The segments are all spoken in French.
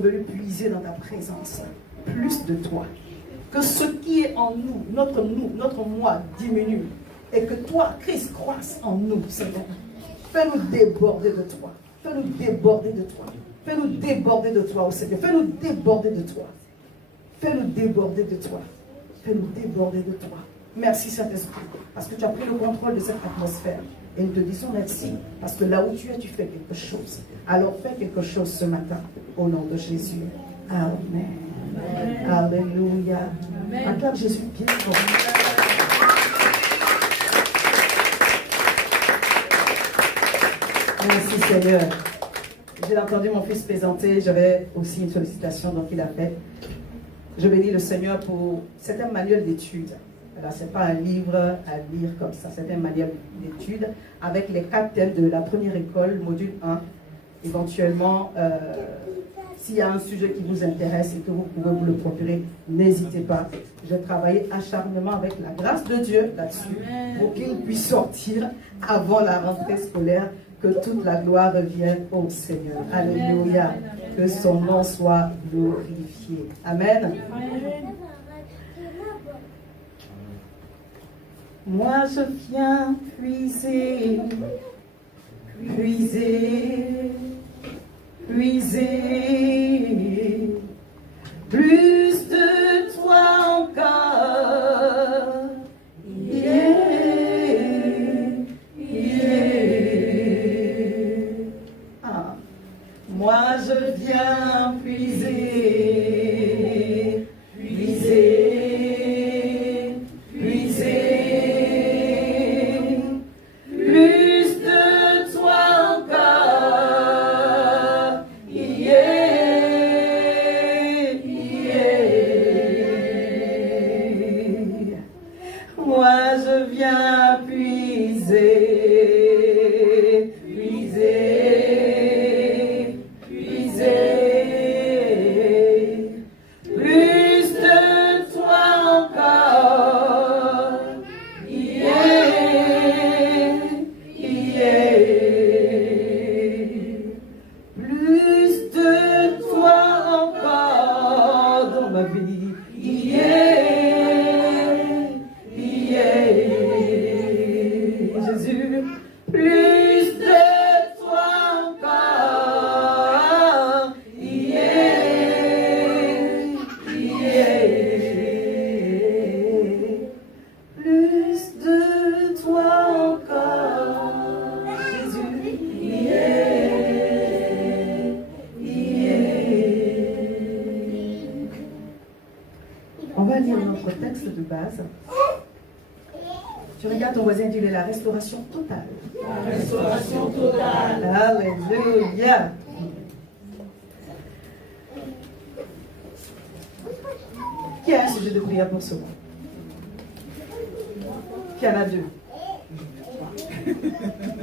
venus puiser dans ta présence plus de toi. Que ce qui est en nous, notre moi diminue. Et que toi, Christ, croisse en nous, Seigneur. Fais-nous déborder de toi. Fais-nous déborder de toi. Fais-nous déborder de toi, oh Seigneur. Fais-nous déborder de toi. Fais-nous déborder de toi. Fais-nous déborder de toi. Merci Saint-Esprit, parce que tu as pris le contrôle de cette atmosphère. Et nous te disons merci, parce que là où tu es, tu fais quelque chose. Alors fais quelque chose ce matin, au nom de Jésus. Amen. Amen. Alléluia. Acclame Jésus bien fort. Merci Seigneur. J'ai entendu mon fils plaisanter, j'avais aussi une sollicitation, donc il a fait. Je bénis le Seigneur pour cet manuel d'études. Ce n'est pas un livre à lire comme ça, c'est un manuel d'études avec les 4 thèmes de la première école, module 1. Éventuellement, s'il y a un sujet qui vous intéresse et que vous pouvez vous le procurer, n'hésitez pas. Je travaille acharnement avec la grâce de Dieu là-dessus pour qu'il puisse sortir avant la rentrée scolaire, que toute la gloire revienne au Seigneur. Alléluia. Que son nom soit glorifié. Amen. Moi je viens puiser, puiser, puiser, plus de toi encore. Yeah, yeah. Ah. Moi je viens puiser, puiser. Tu regardes ton voisin et dis-lui la restauration totale. La restauration totale. Alléluia. Qui a un sujet de prière pour ce mois? Qui en a 2?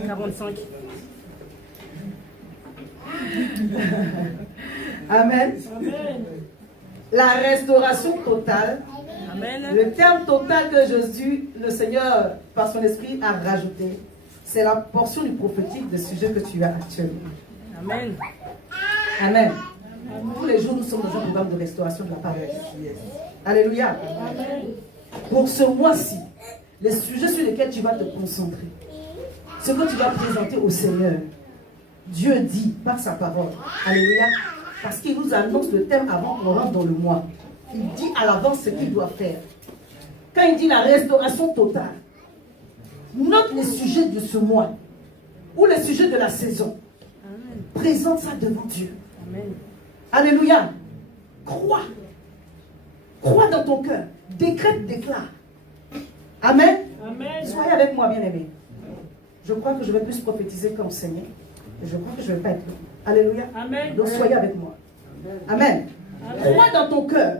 45. Amen. Amen. La restauration totale. Amen. Le terme total que Jésus, le Seigneur, par son esprit, a rajouté, c'est la portion du prophétique de sujet que tu as actuellement. Amen. Amen. Tous les jours, nous sommes dans un programme de restauration de la part de Dieu. Alléluia. Amen. Pour ce mois-ci, les sujets sur lesquels tu vas te concentrer, ce que tu vas présenter au Seigneur, Dieu dit par sa parole. Alléluia. Parce qu'il nous annonce le thème avant qu'on rentre dans le mois. Il dit à l'avance ce qu'il doit faire. Quand il dit la restauration totale, note les sujets de ce mois ou les sujets de la saison. Amen. Présente ça devant Dieu. Amen. Alléluia. Crois. Crois dans ton cœur. Décrète, déclare. Amen. Amen. Soyez avec moi, bien-aimés. Je crois que je vais plus prophétiser qu'enseigner. Et je crois que je ne vais pas être. Alléluia. Amen. Donc soyez avec moi. Amen. Amen. Crois dans ton cœur.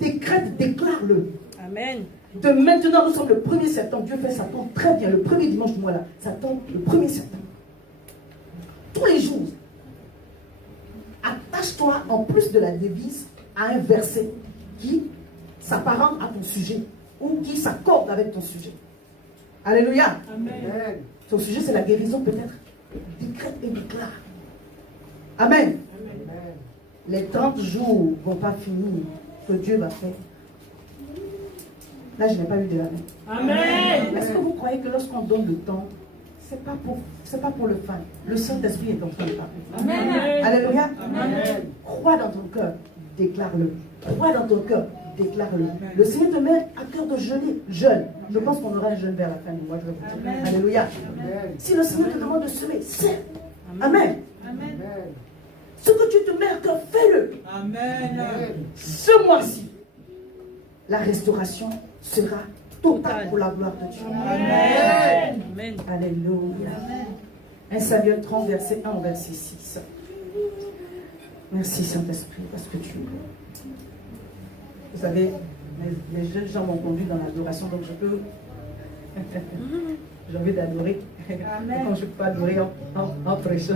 Décrète, déclare-le. Amen. De maintenant, nous sommes le 1er septembre. Dieu fait, ça tombe très bien. Le premier dimanche du mois là, ça tombe le 1er septembre. Tous les jours. Attache-toi, en plus de la devise, à un verset qui s'apparente à ton sujet ou qui s'accorde avec ton sujet. Alléluia. Amen. Ton sujet, c'est la guérison peut-être. Décrète et déclare. Amen. Amen. les 30 jours ne vont pas finir, que Dieu va faire. Là, je n'ai pas eu de la main. Amen. Est-ce que vous croyez que lorsqu'on donne le temps, ce n'est pas pour le fin. Le Saint-Esprit est en train de parler. Amen. Alléluia. Amen. Crois dans ton cœur, déclare-le. Crois dans ton cœur, déclare-le. Le Seigneur te met à cœur de jeûner. Jeûne. Je pense qu'on aura un jeûne vers la fin du mois. Je vais vous dire. Alléluia. Si le Seigneur te demande de semer, sème. Amen. Amen. Ce que tu te mets à cœur, fais-le. Amen. Ce mois-ci, la restauration sera totale pour la gloire de Dieu. Amen. Amen. Alléluia. 1 Samuel 30, verset 1 au verset 6. Merci Saint-Esprit, parce que tu es bon. Vous savez, les jeunes gens m'ont conduit dans l'adoration, donc je peux. J'ai envie d'adorer. Amen. Quand je peux adorer en prêchant.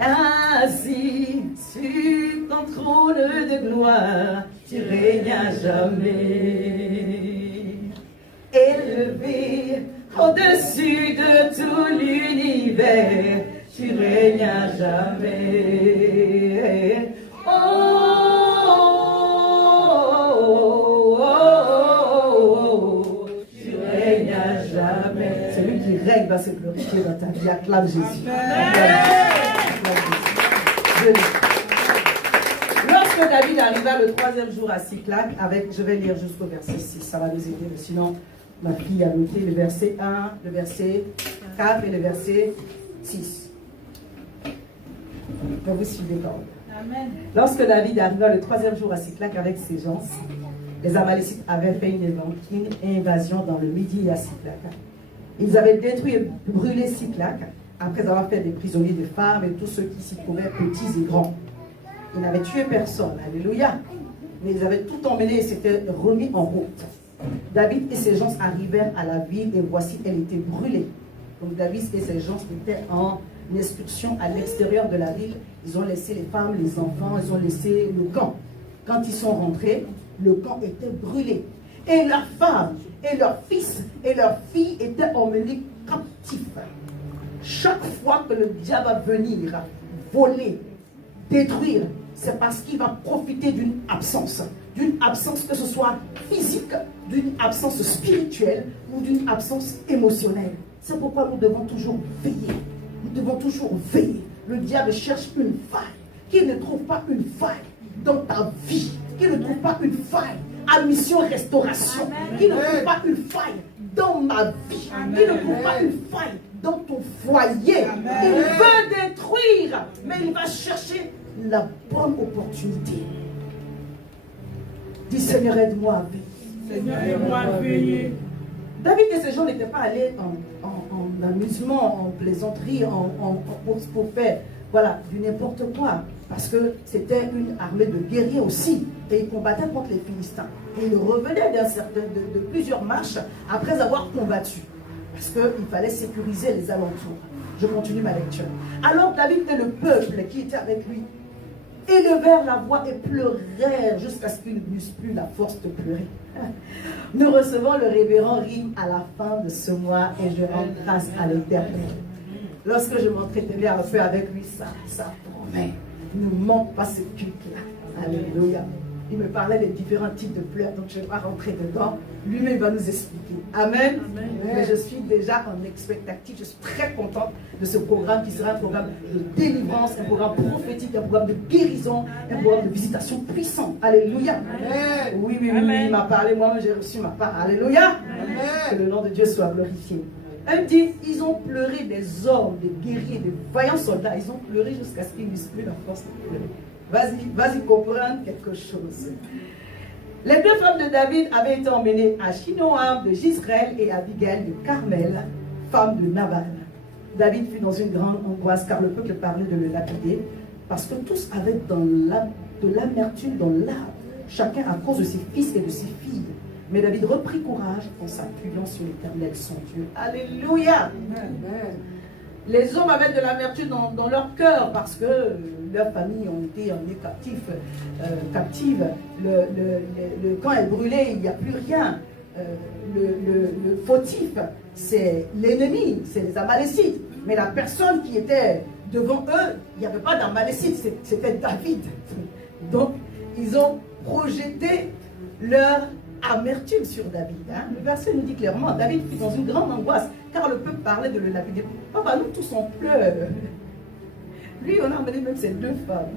Assis sur ton trône de gloire, tu règnes à jamais. Élevé au-dessus de tout l'univers, tu règnes à jamais. Oh, oh, oh, oh, oh, tu règnes à jamais. Celui qui règne va se glorifier dans ta vie. Acclame Jésus. Lorsque David arriva le 3e jour à Siclag, je vais lire jusqu'au verset 6, ça va nous aider, sinon ma fille a noté le verset 1, le verset 4 et le verset 6. Donc vous suivez quand même. Amen. Lorsque David arriva le 3e jour à Siclag avec ses gens, les Amalécites avaient fait une invasion dans le Midi et à Siclag. Ils avaient détruit et brûlé Siclag, après avoir fait des prisonniers de femmes et tous ceux qui s'y trouvaient, petits et grands. Ils n'avaient tué personne, alléluia. Mais ils avaient tout emmené et s'étaient remis en route. David et ses gens arrivèrent à la ville et voici, elle était brûlée. Donc David et ses gens étaient en expulsion à l'extérieur de la ville. Ils ont laissé les femmes, les enfants, ils ont laissé le camp. Quand ils sont rentrés, le camp était brûlé. Et leurs femmes, et leurs fils, et leurs filles étaient emmenés captifs. Chaque fois que le diable va venir voler, détruire, c'est parce qu'il va profiter d'une absence que ce soit physique, d'une absence spirituelle ou d'une absence émotionnelle. C'est pourquoi nous devons toujours veiller. Nous devons toujours veiller. Le diable cherche une faille. Qu'il ne trouve pas une faille dans ta vie, qu'il ne trouve pas une faille à mission restauration, qu'il ne trouve pas une faille dans ma vie, qu'il ne trouve pas une faille dans ton foyer. Il veut détruire, mais il va chercher la bonne opportunité. Dis Seigneur, aide-moi à vivre. Seigneur, aide-moi à veiller. David et ses gens n'étaient pas allés en amusement, en plaisanterie, pour faire du n'importe quoi. Parce que c'était une armée de guerriers aussi. Et ils combattaient contre les Philistins. Et ils revenaient de plusieurs marches après avoir combattu. Parce qu'il fallait sécuriser les alentours. Je continue ma lecture. Alors David et le peuple qui était avec lui élevèrent la voix et pleurèrent jusqu'à ce qu'ils n'eussent plus la force de pleurer. Nous recevons le révérend rime à la fin de ce mois et je rends grâce à l'Éternel. Lorsque je m'entretenais un peu avec lui, ça promet. Ne manque pas ce culte-là. Alléluia. Il me parlait des différents types de pleurs, donc je ne vais pas rentrer dedans. Lui-même va nous expliquer. Amen. Amen. Mais je suis déjà en expectative. Je suis très contente de ce programme qui sera un programme de délivrance, un programme prophétique, un programme de guérison, un programme de visitation puissant. Alléluia. Amen. Oui, il m'a parlé. Moi-même, j'ai reçu ma part. Alléluia. Amen. Que le nom de Dieu soit glorifié. Elle dit, ils ont pleuré, des hommes, des guerriers, des vaillants soldats. Ils ont pleuré jusqu'à ce qu'ils n'eussent plus la force de pleurer. Vas-y comprendre quelque chose. Les deux femmes de David avaient été emmenées à Shinoam de Jisraël et à Abigail de Carmel, femme de Nabal. David fut dans une grande angoisse car le peuple parlait de le lapider parce que tous avaient de l'amertume dans l'âme, chacun à cause de ses fils et de ses filles. Mais David reprit courage en s'appuyant sur l'Éternel son Dieu. Alléluia. Amen. Les hommes avaient de l'amertume dans leur cœur parce que leurs familles ont été emmenées captives. Le camp est brûlé, il n'y a plus rien. Le fautif, c'est l'ennemi, c'est les Amalécites. Mais la personne qui était devant eux, il n'y avait pas d'Amalécite, c'était David. Donc, ils ont projeté leur amertume sur David. Hein. Le verset nous dit clairement, David fut dans une grande angoisse, car le peuple parlait de le lapider. Papa, nous tous on pleure. Lui, on a amené même ses 2 femmes.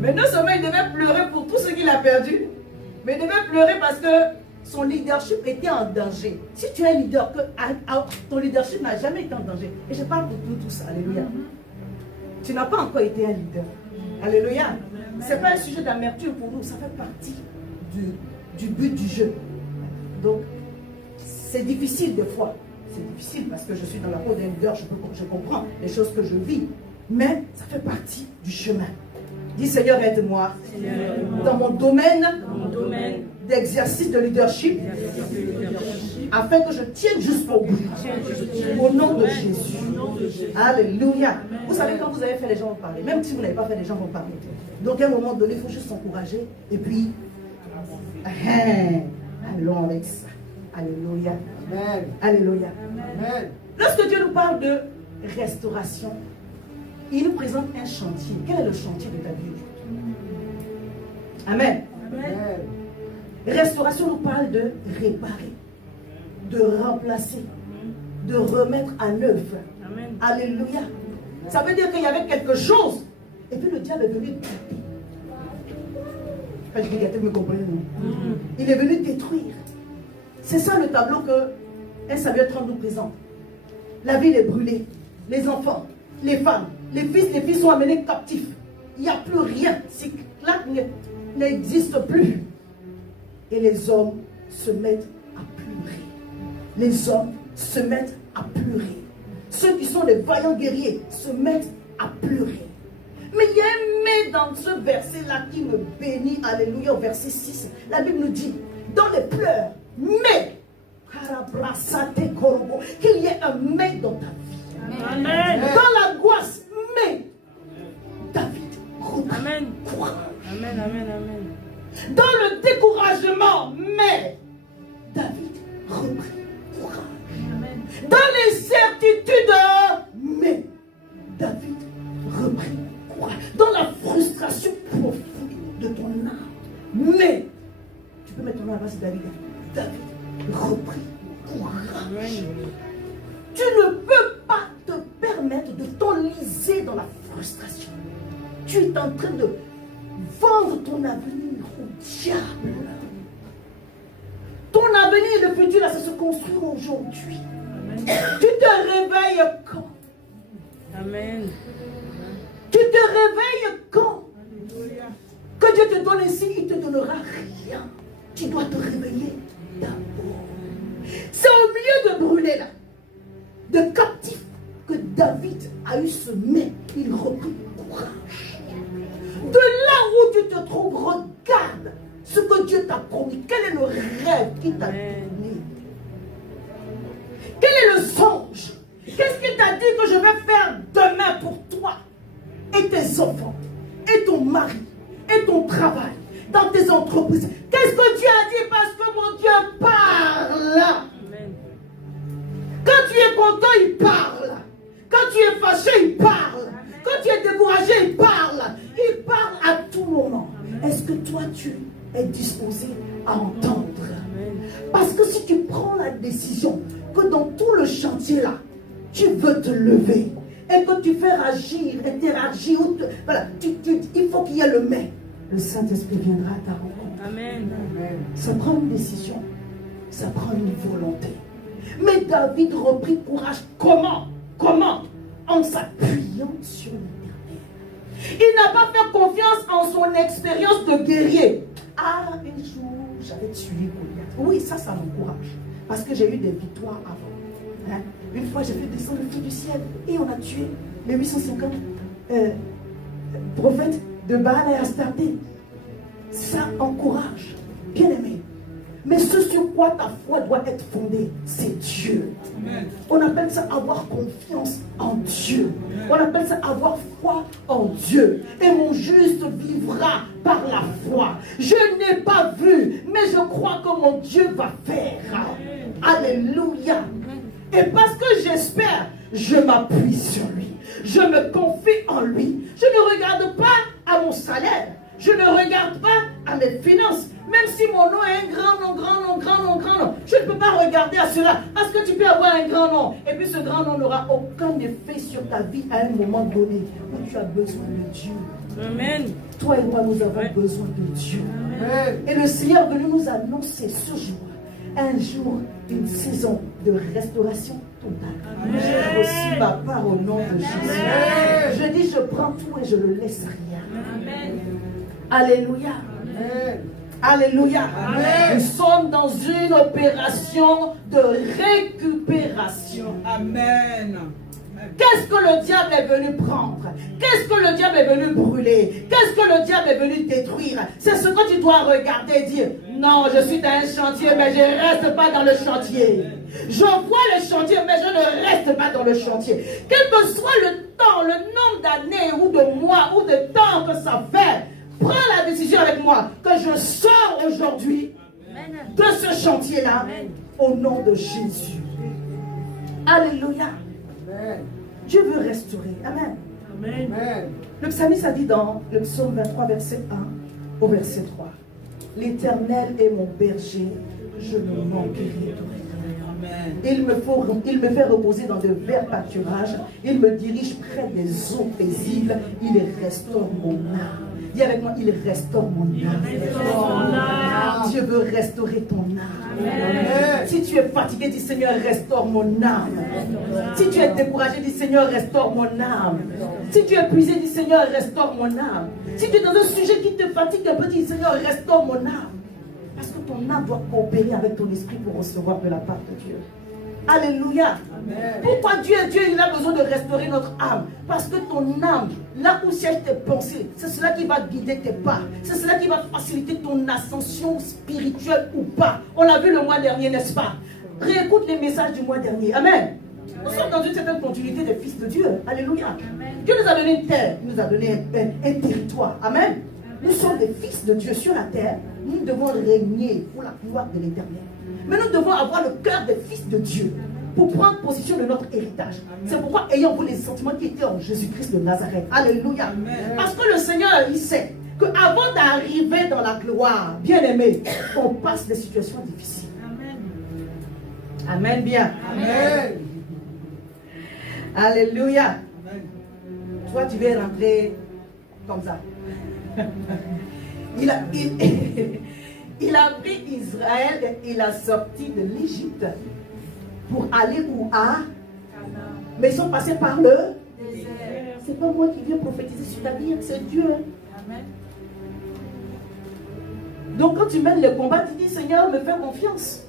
Mais non seulement il devait pleurer pour tout ce qu'il a perdu, mais il devait pleurer parce que son leadership était en danger. Si tu es un leader, ton leadership n'a jamais été en danger. Et je parle pour nous tous, alléluia. Tu n'as pas encore été un leader. Alléluia. Ce n'est pas un sujet d'amertume pour nous, ça fait partie du but du jeu. Donc, c'est difficile des fois. C'est difficile parce que je suis dans la peau d'un leader, je comprends les choses que je vis. Mais ça fait partie du chemin. Dis Seigneur, aide-moi dans mon domaine d'exercice de leadership afin que je tienne jusqu'au bout. Au nom de Jésus. Alléluia. Vous savez, quand vous avez fait, les gens vont parler. Même si vous n'avez pas fait, les gens vont parler. Donc à un moment donné, il faut juste s'encourager. Et puis, allons avec ça. Alléluia. Amen. Alléluia. Amen. Lorsque Dieu nous parle de restauration, il nous présente un chantier. Quel est le chantier de ta vie? Amen. Amen. Restauration nous parle de réparer, de remplacer, de remettre à neuf. Amen. Alléluia. Ça veut dire qu'il y avait quelque chose. Et puis le diable est venu taper. Je dis, me comprenez, non? Il est venu détruire. C'est ça le tableau que 1 Samuel 30 nous présente. La ville est brûlée. Les enfants, les femmes, les fils sont amenés captifs. Il n'y a plus rien. Ciclac n'existe plus. Et les hommes se mettent à pleurer. Les hommes se mettent à pleurer. Ceux qui sont les vaillants guerriers se mettent à pleurer. Mais il y a un mais dans ce verset-là qui me bénit. Alléluia, au verset 6. La Bible nous dit, dans les pleurs, mais, qu'il y ait un mais dans ta vie. Amen. Dans l'angoisse, mais, David, Amen. courage. Amen. Amen. Amen. Dans le découragement, mais, David, reprit courage. Dans l'incertitude, mais, David, reprit courage. Dans la frustration profonde de ton âme, mais, tu peux mettre ton âme à David. David, reprit courage. Tu ne peux pas te permettre de t'enliser dans la frustration. Tu es en train de vendre ton avenir au diable. Ton avenir et le futur, ça se construit aujourd'hui. Tu te réveilles quand? Amen. Tu te réveilles quand? Que Dieu te donne ici, il ne te donnera rien. Tu dois te réveiller d'abord. C'est au milieu de brûler là, de captifs, que David a eu ce mais. Il reprit courage. De là où tu te trouves, regarde ce que Dieu t'a promis. Quel est le rêve qu'il t'a donné? Quel est le songe? Qu'est-ce qu'il t'a dit que je vais faire demain pour toi et tes enfants, et ton mari, et ton travail, dans tes entreprises? Qu'est-ce que Dieu a dit? Parce que mon Dieu parle. Amen. Quand tu es content, il parle. Quand tu es fâché, il parle. Quand tu es découragé, il parle. Il parle à tout moment. Est-ce que toi, tu es disposé à entendre? Parce que si tu prends la décision que dans tout le chantier là, tu veux te lever et que tu fais agir, interagir, voilà, il faut qu'il y ait le mais. Le Saint-Esprit viendra à ta rencontre. Amen. Ça prend une décision, ça prend une volonté. Mais David reprit courage. Comment? En s'appuyant sur l'Éternel. Il n'a pas fait confiance en son expérience de guerrier. Ah, un jour, j'avais tué Goliath. Oui, ça m'encourage. Parce que j'ai eu des victoires avant. Hein? Une fois, j'ai fait descendre le feu du ciel et on a tué les 850 prophètes de Baal et Astarté. Ça encourage, bien aimé. Mais ce sur quoi ta foi doit être fondée, c'est Dieu. Amen. On appelle ça avoir confiance en Dieu. Amen. On appelle ça avoir foi en Dieu. Et mon juste vivra par la foi. Je n'ai pas vu, mais je crois que mon Dieu va faire. Amen. Alléluia. Et parce que j'espère, je m'appuie sur lui. Je me confie en lui. Je ne regarde pas à mon salaire. Je ne regarde pas à mes finances. Même si mon nom est un grand nom, je ne peux pas regarder à cela. Parce que tu peux avoir un grand nom. Et puis ce grand nom n'aura aucun effet sur ta vie à un moment donné où tu as besoin de Dieu. Amen. Toi et moi, nous avons besoin de Dieu. Et le Seigneur est venu nous annoncer ce jour, un jour, une saison de restauration totale. J'ai reçu ma part au nom de Jésus. Je dis, je prends tout et je ne laisse rien. Amen. Alléluia. Alléluia. Amen. Nous sommes dans une opération de récupération. Amen. Qu'est-ce que le diable est venu prendre? Qu'est-ce que le diable est venu brûler? Qu'est-ce que le diable est venu détruire? C'est ce que tu dois regarder et dire, non, je suis dans un chantier, mais je ne reste pas dans le chantier. Je vois le chantier, mais je ne reste pas dans le chantier. Quel que soit le temps, le nombre d'années ou de mois ou de temps que ça fait, prends la décision avec moi que je sors aujourd'hui de ce chantier-là au nom de Jésus. Alléluia. Dieu veut restaurer. Amen. Amen. Le psalmiste a dit dans le psaume 23, verset 1 au verset 3. L'Éternel est mon berger, je ne manquerai de rien. Il me fait reposer dans de verts pâturages. Il me dirige près des eaux paisibles. Il restaure mon âme. Dis avec moi, il restaure mon âme. Dieu veut restaurer ton âme. Amen. Si tu es fatigué, dis Seigneur, restaure mon âme. Si tu es découragé, dis Seigneur, restaure mon âme. Si tu es épuisé, dis Seigneur, restaure mon âme. Si tu es dans un sujet qui te fatigue un peu, dis Seigneur, restaure mon âme. Parce que ton âme doit coopérer avec ton esprit pour recevoir de la part de Dieu. Alléluia. Amen. Pourquoi Dieu, il a besoin de restaurer notre âme? Parce que ton âme, là où siègent tes pensées, c'est cela qui va guider tes pas. C'est cela qui va faciliter ton ascension spirituelle ou pas. On l'a vu le mois dernier, n'est-ce pas? Réécoute les messages du mois dernier. Amen. Nous sommes dans une certaine continuité des fils de Dieu. Alléluia. Amen. Dieu nous a donné une terre, il nous a donné un territoire. Amen. Nous sommes des fils de Dieu sur la terre. Nous devons régner pour la gloire de l'Éternel. Mais nous devons avoir le cœur des fils de Dieu pour prendre possession de notre héritage. C'est pourquoi ayons-vous les sentiments qui étaient en Jésus-Christ de Nazareth. Alléluia. Amen. Parce que le Seigneur, il sait qu'avant d'arriver dans la gloire, bien aimé, on passe des situations difficiles. Amen. Amen bien. Amen. Alléluia. Amen. Toi, tu vas rentrer comme ça. Il a pris Israël et il a sorti de l'Égypte pour aller où à? Mais ils sont passés par le désert. C'est pas moi qui viens prophétiser sur ta vie, c'est Dieu. Amen. Donc quand tu mènes le combat, tu dis Seigneur, me fais confiance.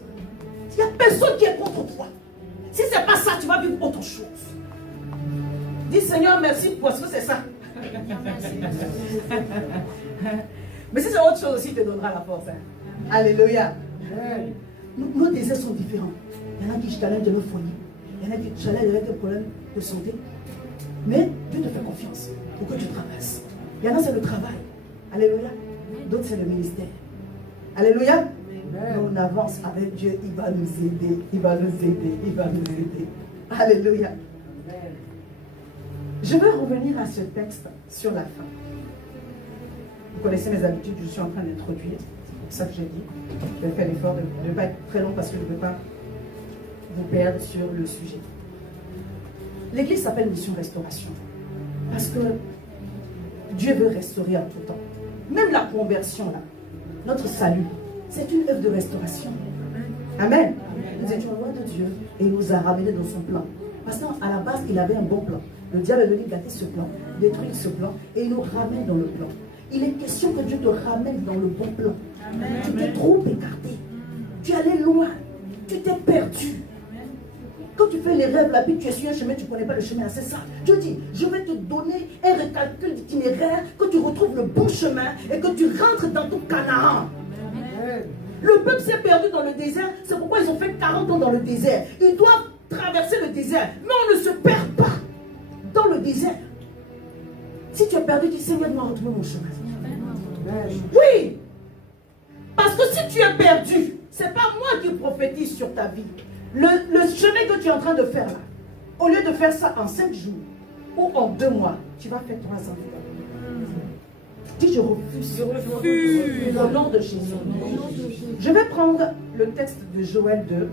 Il n'y a personne qui est contre toi. Si ce n'est pas ça, tu vas vivre autre chose. Dis Seigneur, merci parce que c'est ça. Mais si c'est autre chose aussi, il te donnera la force. Hein. Alléluia. Nos désirs sont différents. Il y en a qui challengent de leur foyer. Il y en a qui challengent avec des problèmes de santé. Mais Dieu te fait confiance pour que tu traverses. Il y en a, c'est le travail. Alléluia. D'autres, c'est le ministère. Alléluia. On avance avec Dieu. Il va nous aider. Il va nous aider. Il va nous aider. Alléluia. Je vais revenir à ce texte sur la fin. Vous connaissez mes habitudes, je suis en train d'introduire. C'est pour ça que j'ai dit. Je vais faire l'effort de ne pas être très long parce que je ne veux pas vous perdre sur le sujet. L'église s'appelle Mission Restauration. Parce que Dieu veut restaurer en tout temps. Même la conversion, là, notre salut, c'est une œuvre de restauration. Amen. Nous étions loin de Dieu et il nous a ramenés dans son plan. Parce qu'à la base, il avait un bon plan. Le diable est venu gâter ce plan, détruire ce plan et il nous ramène dans le plan. Il est question que Dieu te ramène dans le bon plan. Amen. Tu t'es trop écarté. Tu es allé loin. Tu t'es perdu. Quand tu fais les rêves, la vie, tu es sur un chemin, tu ne connais pas le chemin. C'est ça. Dieu dit, je vais te donner un recalcul d'itinéraire, que tu retrouves le bon chemin et que tu rentres dans ton Canaan. Amen. Le peuple s'est perdu dans le désert. C'est pourquoi ils ont fait 40 ans dans le désert. Ils doivent traverser le désert. Mais on ne se perd pas dans le désert. Si tu es perdu, dis Seigneur, dois retrouver mon chemin. Oui. Parce que si tu es perdu, ce n'est pas moi qui prophétise sur ta vie. Le chemin que tu es en train de faire là, au lieu de faire ça en 5 jours ou en 2 mois, tu vas faire 3 ans. Dis, je refuse. Je refuse. Au nom de Jésus. Je vais prendre le texte de Joël 2.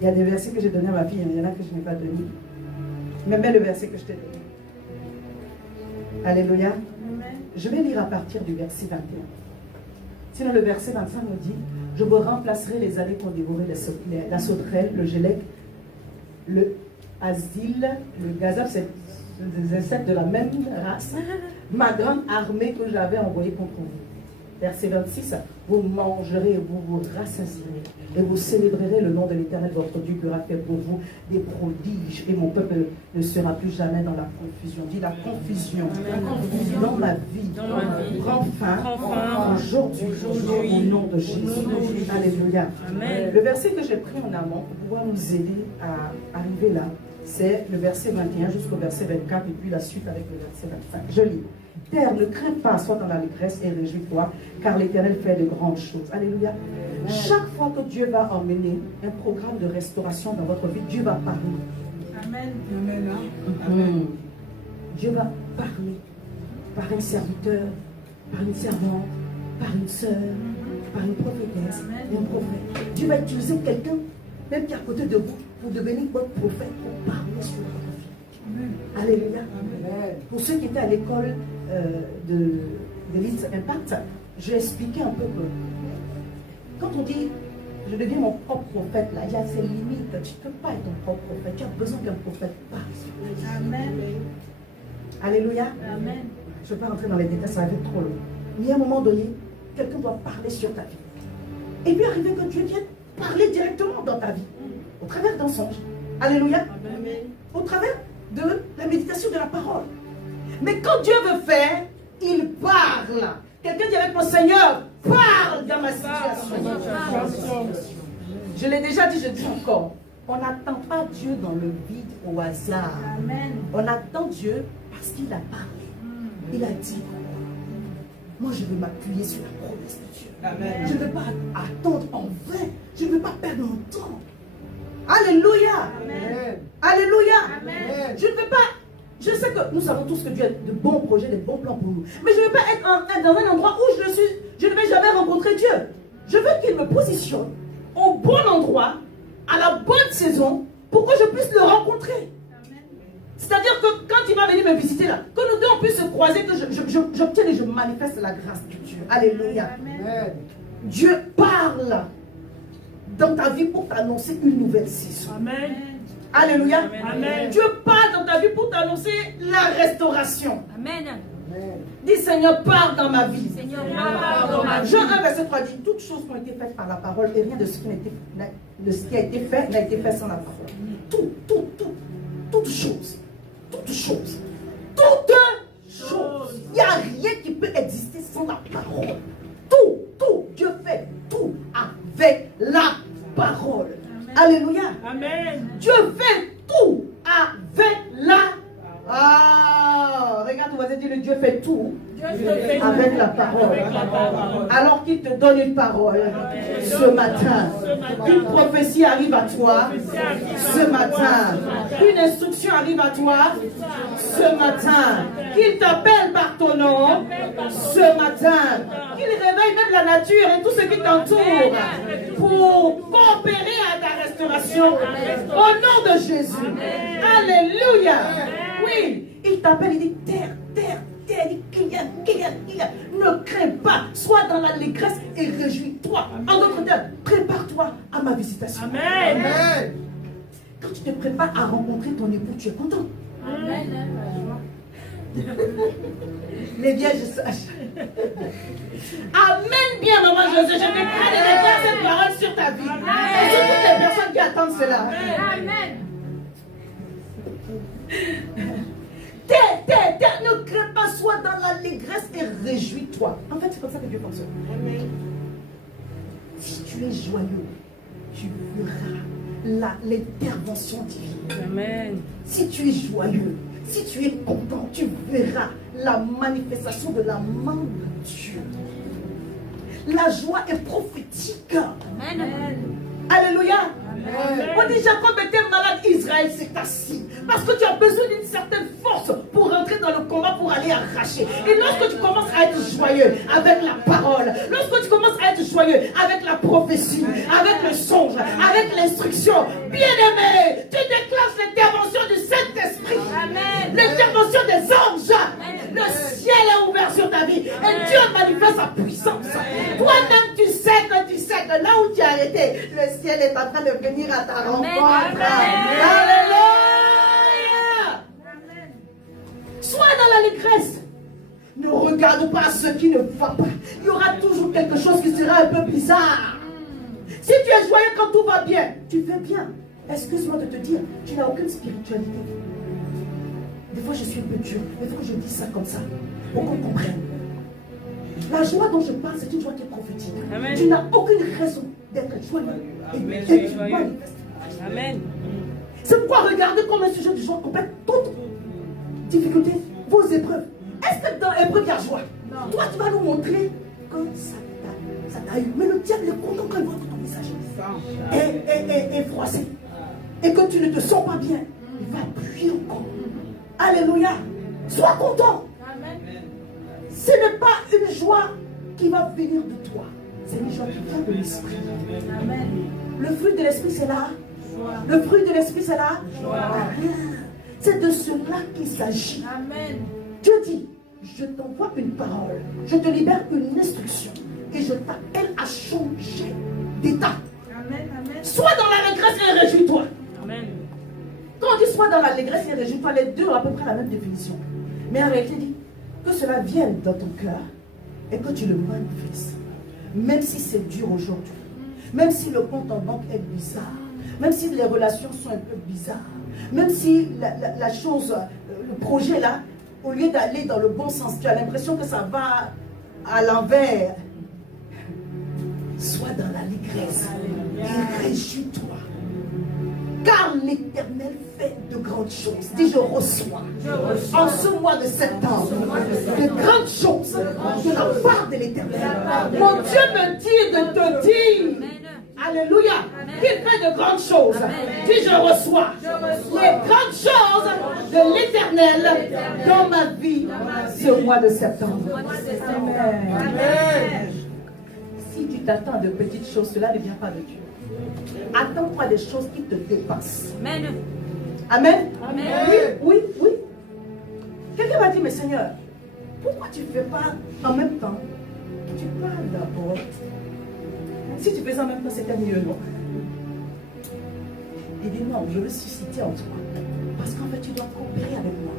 Il y a des versets que j'ai donnés à ma fille, il y en a que je n'ai pas donné. Mais mets le verset que je t'ai donné. Alléluia. Je vais lire à partir du verset 21. Sinon, le verset 25 me dit: je vous remplacerai les années qu'ont dévoré la sauterelle, le gélec, le asile, le gazap, c'est des insectes de la même race, ma grande armée que j'avais envoyée contre vous. Verset 26, vous mangerez et vous vous rassasierez et vous célébrerez le nom de l'Éternel votre Dieu qui aura fait pour vous des prodiges, et mon peuple ne sera plus jamais dans la confusion. Dis la confusion, dans ma vie, prend fin aujourd'hui au nom de Jésus. Alléluia. Amen. Le verset que j'ai pris en amont pour pouvoir nous aider à arriver là, c'est le verset 21 jusqu'au verset 24 et puis la suite avec le verset 25. Je lis. Terre, ne crains pas, sois dans l'allégresse et réjouis-toi, car l'Éternel fait de grandes choses. Alléluia. Chaque fois que Dieu va emmener un programme de restauration dans votre vie, Dieu va parler. Amen. Amen. Dieu va parler par un serviteur, par une servante, par une sœur, par une prophétesse, un prophète. Dieu va utiliser quelqu'un, même qui est à côté de vous, pour devenir votre prophète, pour parler sur votre vie. Alléluia. Pour ceux qui étaient à l'école de Leeds Impact, j'ai expliqué un peu que quand on dit je deviens mon propre prophète, là, il y a ses limites. Tu ne peux pas être ton propre prophète. Tu as besoin qu'un prophète parle. Amen. Alléluia. Amen. Je ne vais pas rentrer dans les détails, ça va être trop long. Mais à un moment donné, quelqu'un doit parler sur ta vie. Et puis arriver que Dieu vienne parler directement dans ta vie, au travers d'un songe. Alléluia. Amen. Au travers de la méditation de la parole. Mais quand Dieu veut faire, il parle. Quelqu'un dit avec mon Seigneur, parle dans ma situation. Je l'ai déjà dit, je dis encore. On n'attend pas Dieu dans le vide au hasard. Amen. On attend Dieu parce qu'il a parlé. Il a dit, moi je vais m'appuyer sur la promesse de Dieu. Amen. Je ne vais pas attendre en vain. Je ne vais pas perdre mon temps. Alléluia. Amen. Alléluia. Amen. Je ne veux pas. Je sais que nous savons tous que Dieu a de bons projets, de bons plans pour nous. Mais je ne veux pas être dans un endroit où je ne vais jamais rencontrer Dieu. Je veux qu'il me positionne au bon endroit, à la bonne saison, pour que je puisse le rencontrer. C'est-à-dire que quand il va venir me visiter là, que nous deux on puisse se croiser, que j'obtienne et je manifeste la grâce de Dieu. Alléluia. Amen. Dieu parle dans ta vie pour t'annoncer une nouvelle saison. Amen. Alléluia. Amen. Dieu parle dans ta vie pour t'annoncer la restauration. Amen. Dis Seigneur, parle dans ma vie. Seigneur, parle dans ma vie. Jean 1, verset 3 dit, toutes choses ont été faites par la parole et rien de ce qui a été fait n'a été fait sans la parole. Toutes choses. Toutes choses. Il n'y a rien qui peut exister sans la parole. Tout. Dieu fait tout avec la parole. Alléluia. Amen. Dieu fait tout avec la regarde, tu vas dire, le Dieu fait tout avec la parole. Alors qu'il te donne une parole ce matin, une prophétie arrive à toi ce matin, une instruction arrive à toi ce matin, qu'il t'appelle par ton nom ce matin, qu'il réveille même la nature et tout ce qui t'entoure pour coopérer à ta restauration au nom de Jésus. Alléluia. Oui, il t'appelle, il dit terre, il dit Kylian, ne crains pas, sois dans l'allégresse et réjouis-toi. En d'autres termes, prépare-toi à ma visitation. Amen. Quand tu te prépares à rencontrer ton époux, tu es content. Amen. Les vierges sages. Amen bien, maman José. Je déclare et déclare cette parole sur ta vie. Et sur toutes les personnes qui attendent cela. Amen. Ne crains pas, sois dans l'allégresse et réjouis-toi. En fait, c'est comme ça que Dieu fonctionne. Si tu es joyeux, tu verras l'intervention divine. Amen. Si tu es joyeux, si tu es content, tu verras la manifestation de la main de Dieu. La joie est prophétique. Amen. Alléluia. Amen. On dit Jacob était malade, Israël s'est assis. Parce que tu as besoin d'une certaine force pour rentrer dans le combat, pour aller arracher. Et lorsque tu commences à être joyeux avec la parole, lorsque tu commences à être joyeux avec la prophétie, avec le songe, avec l'instruction, bien-aimé, tu déclenches l'intervention du Saint-Esprit. Amen. L'intervention des anges. Le ciel est ouvert sur ta vie. Et Dieu manifeste sa puissance. Toi-même, tu sais que là où tu es arrêté, le ciel est en train de venir à ta rencontre. Amen. Alléluia. Sois dans l'allégresse. Ne regarde pas ce qui ne va pas. Il y aura toujours quelque chose qui sera un peu bizarre. Si tu es joyeux quand tout va bien, tu fais bien. Excuse-moi de te dire, tu n'as aucune spiritualité. Des fois, je suis un peu dur. Il faut que je dise ça comme ça, pour qu'on comprenne. La joie dont je parle, c'est une joie qui est prophétique. Amen. Tu n'as aucune raison d'être joyeux. Amen. Et tu manifestes. Amen. C'est pourquoi regardez comme un sujet de joie complète toute difficulté, vos épreuves. Est-ce que dans l'épreuve, il y a joie? Non. Toi, tu vas nous montrer que ça t'a eu. Mais le diable est content quand il voit que ton visage est froissé. Et que tu ne te sens pas bien. Il va appuyer encore. Alléluia. Sois content. Amen. Ce n'est pas une joie qui va venir de toi. C'est une joie qui vient de l'esprit. Amen. Le fruit de l'esprit, c'est là. Joie. Le fruit de l'esprit, c'est là. Joie. C'est de cela qu'il s'agit. Amen. Dieu dit, je t'envoie une parole, je te libère une instruction et je t'appelle à changer d'état. Amen. Amen. Sois dans l'allégresse et réjouis-toi. Amen. Quand on dit sois dans l'allégresse et réjouis-toi, les deux ont à peu près la même définition. Mais en réalité, dit que cela vienne dans ton cœur et que tu le manifestes. Même si c'est dur aujourd'hui, même si le compte en banque est bizarre, même si les relations sont un peu bizarres, même si la chose, le projet là, au lieu d'aller dans le bon sens, tu as l'impression que ça va à l'envers. Sois dans l'allégresse et réjouis-toi. Car l'Éternel fait de grandes choses. Dis, je reçois en ce mois de septembre de grandes choses de la part de l'Éternel. Mon Dieu me dit de te dire, alléluia, qu'il fait de grandes choses. Dis, je reçois les grandes choses de l'Éternel dans ma vie ce mois de septembre. Amen. Si tu t'attends à de petites choses, cela ne vient pas de Dieu. Attends-toi des choses qui te dépassent. Amen. Amen. Amen. Oui, oui, oui. Quelqu'un m'a dit, mais Seigneur, pourquoi tu ne fais pas en même temps? Tu parles d'abord. Si tu faisais en même temps, c'était mieux, non? Il dit non, je veux susciter en toi. Parce qu'en fait, tu dois coopérer avec moi.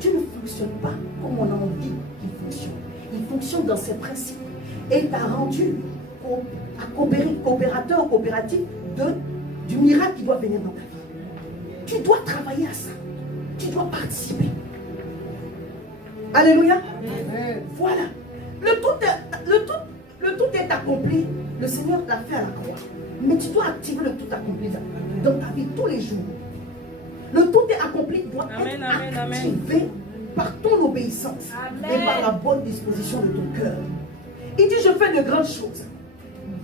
Tu ne fonctionnes pas comme on a envie qu'il fonctionne. Il fonctionne dans ses principes. Et il t'a rendu coopérateur, coopératif du miracle qui doit venir dans ta vie. Tu dois travailler à ça. Tu dois participer. Alléluia. Voilà. Le tout est accompli. Le Seigneur l'a fait à la croix. Mais tu dois activer le tout accompli dans ta vie tous les jours. Le tout est accompli doit être activé par ton obéissance et par la bonne disposition de ton cœur. Il dit, je fais de grandes choses.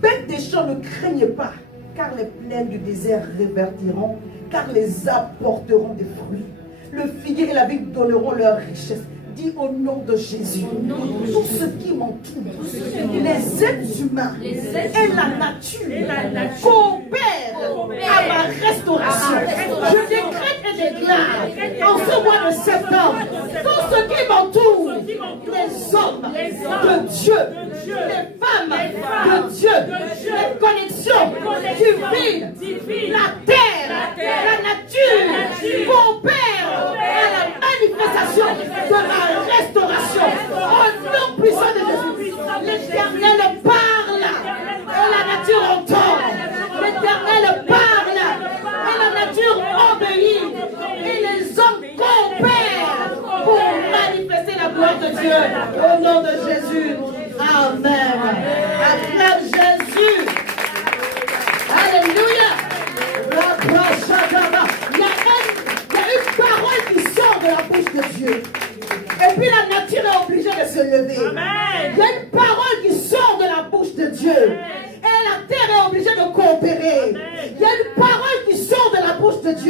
Bêtes des champs, ne craignez pas, car les plaines du désert révertiront, car les arbres porteront des fruits. Le figuier et la vigne donneront leur richesse. Dis au nom de Jésus, tout ce qui m'entoure, les êtres humains et la nature coopèrent à ma restauration. Je décrète et déclare en ce mois de septembre, tout ce qui m'entoure, les hommes de Dieu, les femmes de Dieu, les connexions divines, la terre, la nature coopèrent à la manifestation de la restauration. Au nom puissant de Jésus, l'Éternel parle et la nature entend. L'Éternel parle et la nature obéit. Et les hommes coopèrent pour manifester la gloire de Dieu. Au nom de Jésus. Amen. Acclame Jésus. Alléluia. Il y a une parole qui sort de la bouche de Dieu. Et puis la nature est obligée de se lever. Amen. Il y a une parole qui sort de la bouche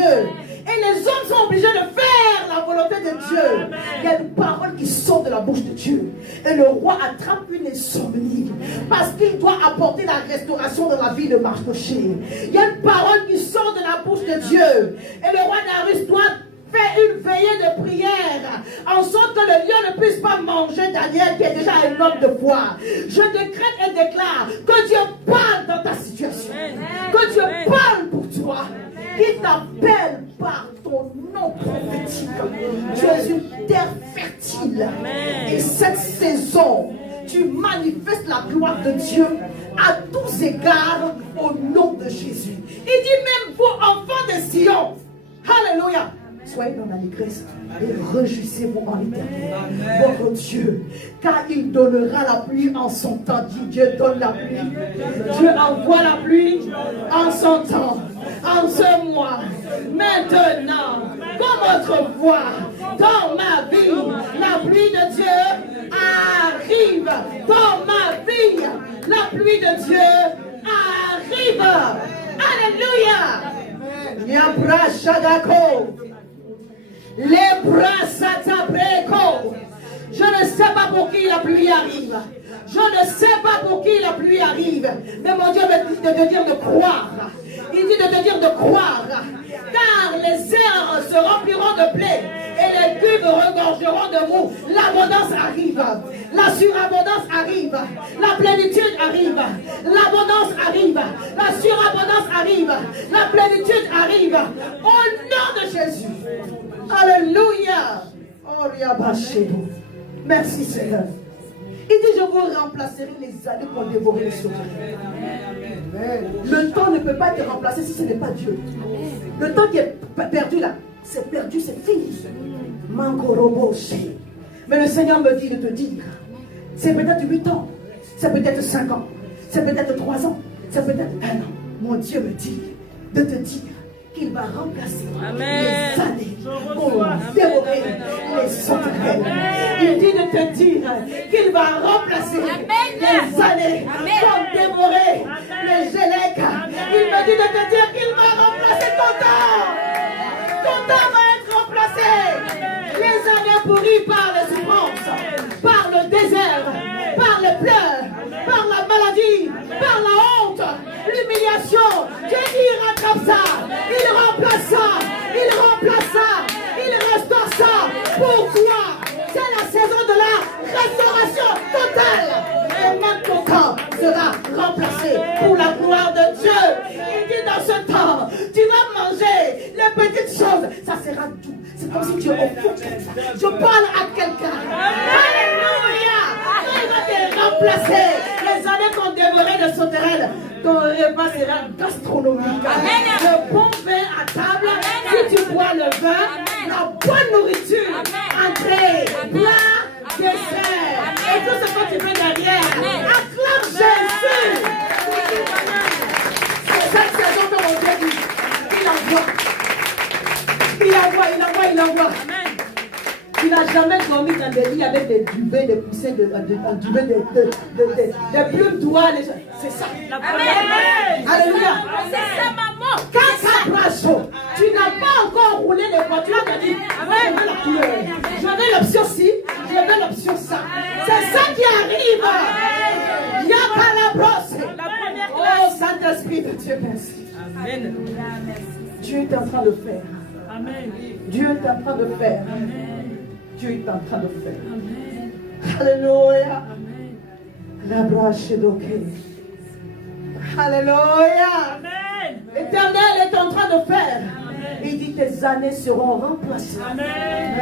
Dieu. Et les hommes sont obligés de faire la volonté de Dieu. Il y a une parole qui sort de la bouche de Dieu. Et le roi attrape une insomnie. Parce qu'il doit apporter la restauration dans la vie de Mardochée. Il y a une parole qui sort de la bouche de Dieu. Et le roi Darius doit faire une veillée de prière. En sorte que le lion ne puisse pas manger Daniel qui est déjà un homme de foi. Je décrète et déclare que Dieu parle dans ta situation. Que Dieu parle pour toi. Il t'appelle par ton nom prophétique. Tu es une terre fertile. Et cette saison, tu manifestes la gloire de Dieu à tous égards au nom de Jésus. Il dit même vous, enfants de Sion, alléluia, soyez dans l'allégresse et réjouissez-vous en l'éternel, votre Dieu, car il donnera la pluie en son temps. Dit Dieu donne la pluie. Dieu envoie la pluie en son temps, en ce mois, maintenant, comme autrefois, dans ma vie, la pluie de Dieu arrive. Dans ma vie, la pluie de Dieu arrive. Alléluia. Yabra Shadako. Les bras s'attabreko. Je ne sais pas pour qui la pluie arrive. Je ne sais pas pour qui la pluie arrive. Mais mon Dieu me dit de te dire de croire. Il dit de te dire de croire. Car les airs se rempliront de blé et les cuves regorgeront de mou. L'abondance arrive. La surabondance arrive. La plénitude arrive. L'abondance arrive. La surabondance arrive. La plénitude arrive. Au nom de Jésus. Alléluia. Oh, merci Seigneur. Il dit, je vous remplacerai les années pour dévorer les sauterelles. Le temps ne peut pas être remplacé si ce n'est pas Dieu. Le temps qui est perdu là, c'est perdu, c'est fini. Mais le Seigneur me dit de te dire, c'est peut-être 8 ans, c'est peut-être 5 ans, c'est peut-être 3 ans, c'est peut-être 1 an. Mon Dieu me dit de te dire qu'il va remplacer les années pour dévorer les sauterelles. Il dit de te dire qu'il va remplacer les années pour dévorer les gélèques. Il me dit de te dire qu'il va remplacer ton temps. Ton temps va être remplacé. Les années pourries par les souffrances, par le désert, par les pleurs, par la maladie, par la honte, l'humiliation. Dieu dit, il rattrape ça, il remplace ça, il remplace ça, il restaure ça pour toi. C'est la saison de la restauration totale. Et même ton temps sera remplacé pour la gloire de Dieu. Il dit dans ce temps, tu vas manger les petites choses, ça sera doux. C'est comme si tu es au fond. Je parle à quelqu'un. Alléluia. Il va te remplacer. Les années qu'on dévorait de sauterelles, ton repas sera gastronomique. Le bon vin à table, si tu bois le vin, la bonne nourriture, entrée, plat, dessert, et tout ce que tu veux derrière. Acclame Jésus. C'est cette saison que mon Dieu dit. Il envoie. Il envoie. Tu n'as jamais dormi dans des lits avec des duvets, des poussins, des plumes d'oie. C'est ça. Amen. Alléluia. C'est ça, maman. Tu n'as pas encore roulé les voitures. Tu as dit, je veux la couleur. Je veux l'option ci, je veux l'option ça. C'est ça qui arrive. Il n'y a pas la brosse. Oh, Saint-Esprit de Dieu, merci. Amen. Dieu est en train de faire. Amen. Dieu est en train de faire. Amen. Dieu est en train de faire. Amen. Alléluia. Amen. La branche d'Oké. Alléluia. Amen. L'Éternel est en train de faire. Il dit tes années seront remplacées. Amen.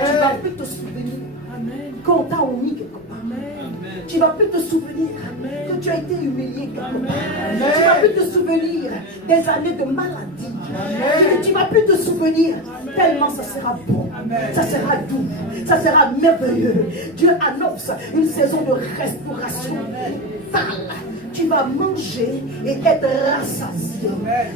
Tu ne vas plus te souvenir Amen. qu'on t'a omis quelque part. Amen. Tu ne vas plus te souvenir que tu as été humilié quelque part. Tu ne vas plus te souvenir des années de maladie. Tu ne vas plus te souvenir tellement ça sera bon, ça sera doux, ça sera merveilleux. Dieu annonce une saison de restauration totale. Tu vas manger et être rassasié.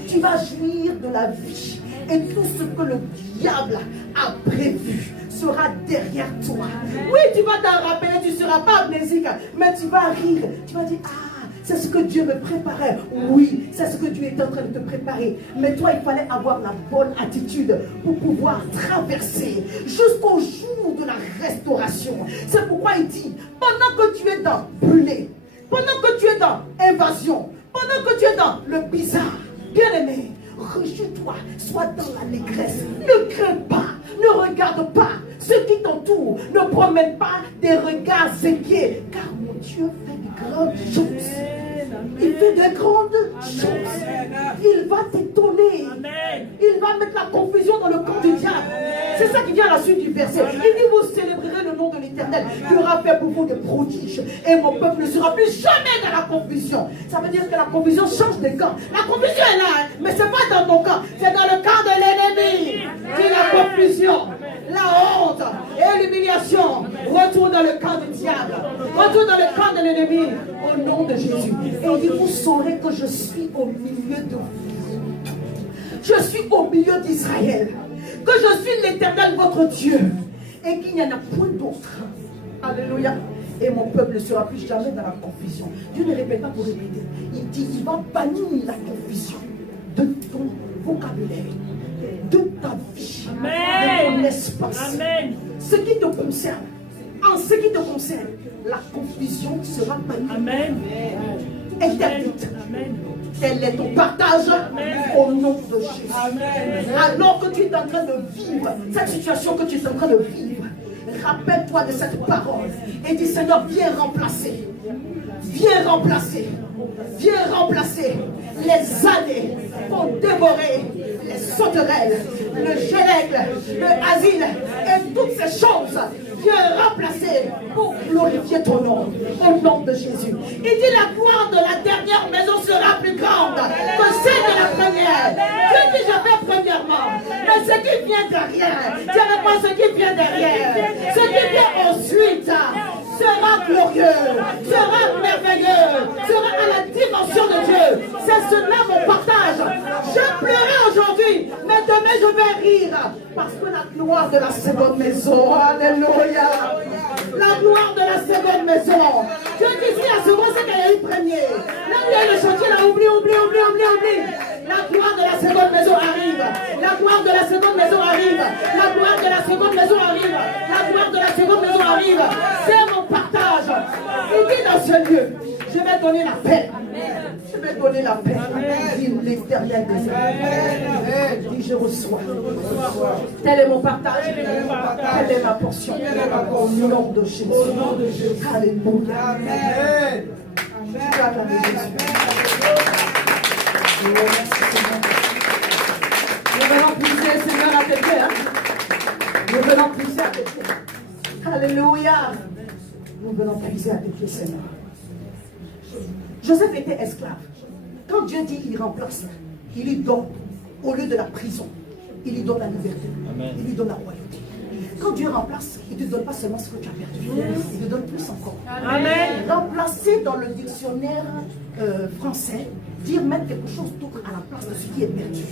Tu vas jouir de la vie. Et tout ce que le diable a prévu sera derrière toi. Oui, tu vas t'en rappeler, tu ne seras pas amnésique, mais tu vas rire. Tu vas dire, ah, C'est ce que Dieu me préparait. Oui, c'est ce que Dieu est en train de te préparer. Mais toi, il fallait avoir la bonne attitude pour pouvoir traverser jusqu'au jour de la restauration. C'est pourquoi il dit, pendant que tu es dans brûlé, pendant que tu es dans invasion, pendant que tu es dans le bizarre, bien-aimé, réjouis-toi, sois dans l'allégresse. Ne crains pas, ne regarde pas ceux qui t'entourent, ne promène pas des regards inquiets, car mon Dieu fait de grandes choses. Il fait de grandes choses. Il va t'étonner. Il va mettre la confusion dans le camp du diable. C'est ça qui vient à la suite du verset. Il dit, vous célébrerez le nom de l'Éternel qui aura fait pour vous des prodiges. Et mon peuple ne sera plus jamais dans la confusion. Ça veut dire que la confusion change de camp. La confusion est là, hein, mais ce n'est pas dans ton camp. C'est dans le camp de l'ennemi. C'est la confusion, la honte et l'humiliation. Retourne dans le camp du diable. Retourne dans le camp de l'ennemi. Au nom de Jésus. Et il dit, vous saurez que je suis au milieu de vous. Je suis au milieu d'Israël. Que je suis l'Éternel votre Dieu. Et qu'il n'y en a point d'autre. Alléluia. Et mon peuple ne sera plus jamais dans la confusion. Dieu ne répète pas pour répéter. Il dit, il va bannir la confusion de ton vocabulaire, de ta vie, de ton espace. Amen. Ce qui te concerne, en ce qui te concerne, la confusion sera bannie. Amen. Interdite. Amen. Tel est ton partage. Amen. Au nom de Jésus. Amen. Alors que tu es en train de vivre cette situation que tu es en train de vivre, rappelle-toi de cette parole et dis, Seigneur, viens remplacer. Viens remplacer. Viens remplacer les années pour dévorer les sauterelles, le gélègle, le asile et toutes ces choses. Viens remplacer pour glorifier ton nom, au nom de Jésus. Il dit, la gloire de la dernière maison sera plus grande que celle de la première. Dieu dit, je fais premièrement, mais ce qui vient derrière, Dieu ne pas ce qui vient derrière, ce qui vient ensuite sera glorieux, sera merveilleux, sera à la dimension de Dieu. C'est cela mon partage. Je pleurais aujourd'hui, mais demain je vais rire. Parce que la gloire de la seconde maison, alléluia, la gloire de la seconde maison. Dieu dit, si la seconde, c'est qu'il y a eu premier. Là où il y a eu le chantier, là, oublie. La gloire de la seconde maison arrive. La gloire de la seconde maison arrive. La gloire de la seconde maison arrive. La gloire de la seconde maison arrive. C'est mon partage. Il dit dans ce lieu, je vais donner la paix. Je vais donner la paix. Dit l'Éternel des armées. Dit, je reçois. Tel est mon partage. Telle est ma portion. Au nom de Jésus. Alléluia. Amen. Nous venons puiser, Seigneur, à tes pieds. Nous venons puiser à tes pieds. Alléluia. Nous venons puiser à tes pieds, Seigneur. Joseph était esclave. Quand Dieu dit il remplace, il lui donne, au lieu de la prison, il lui donne la liberté. Amen. Il lui donne la royauté. Quand Dieu remplace, il ne te donne pas seulement ce que tu as perdu. Il te donne plus encore. Amen. Remplacer dans le dictionnaire français, dire mettre quelque chose d'autre à la place de ce qui est perdu.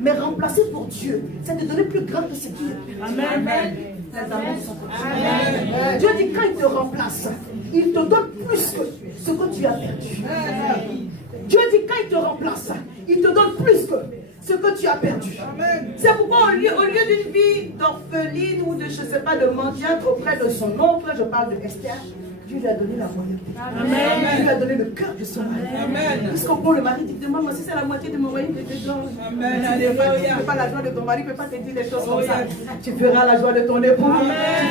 Mais remplacer pour Dieu, c'est de donner plus grand que ce qui est perdu. Amen. Amen. Dieu dit quand il te remplace, il te donne plus que ce que tu as perdu. Dieu dit quand il te remplace, il te donne plus que ce que tu as perdu. C'est pourquoi au lieu d'une vie d'orpheline ou de, je ne sais pas, de mendiante auprès de son oncle, je parle de Esther, Dieu lui a donné la royauté. Dieu lui a donné le cœur de son mari. Puisqu'au fond, le mari dit, maman, si c'est la moitié de mon mari, tu te donnes. Tu ne fais pas la joie de ton mari, ne peut pas te dire des choses comme ça. Tu feras la joie de ton époux. Tu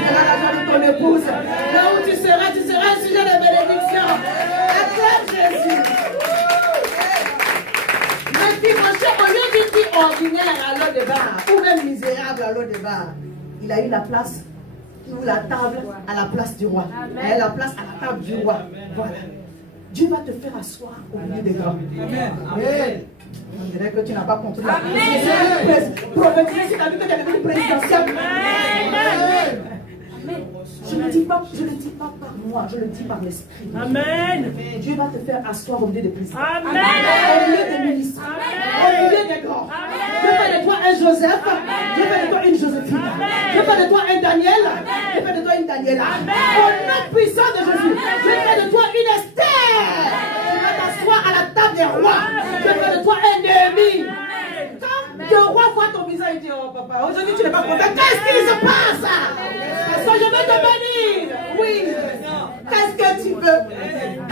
feras la joie de ton épouse. Là où tu seras un sujet de bénédiction. Acclame Jésus. Le dimanche, au lieu d'une vie ordinaire à l'eau de bar, ou même misérable à l'eau de bar, il a eu la place, ou la table à la place du roi. Il a eu la place à la table du roi. Voilà. Dieu va te faire asseoir au milieu des grands. Amen. On dirait que tu n'as pas compris. Amen. Prophétiser, tu as vu que tu es devenu présidentiel. Amen. Je ne le dis pas par moi, je le dis par l'esprit. Amen. Dieu va te faire asseoir au milieu des présidents. Amen. Au milieu des ministres. Amen. Au milieu des grands. Je fais de toi un Joseph. Je fais de toi une Joséphine. Je fais de toi un Daniel. Je fais de toi une Daniela. Au nom puissant de Jésus. Je fais de toi une Esther. Tu vas roi. Je fais de toi un ennemi. Quand le roi voit ton visage, il dit, oh papa, aujourd'hui tu n'es pas content. Qu'est-ce qui se passe? Parce que je vais te bénir. Oui. Qu'est-ce que tu veux?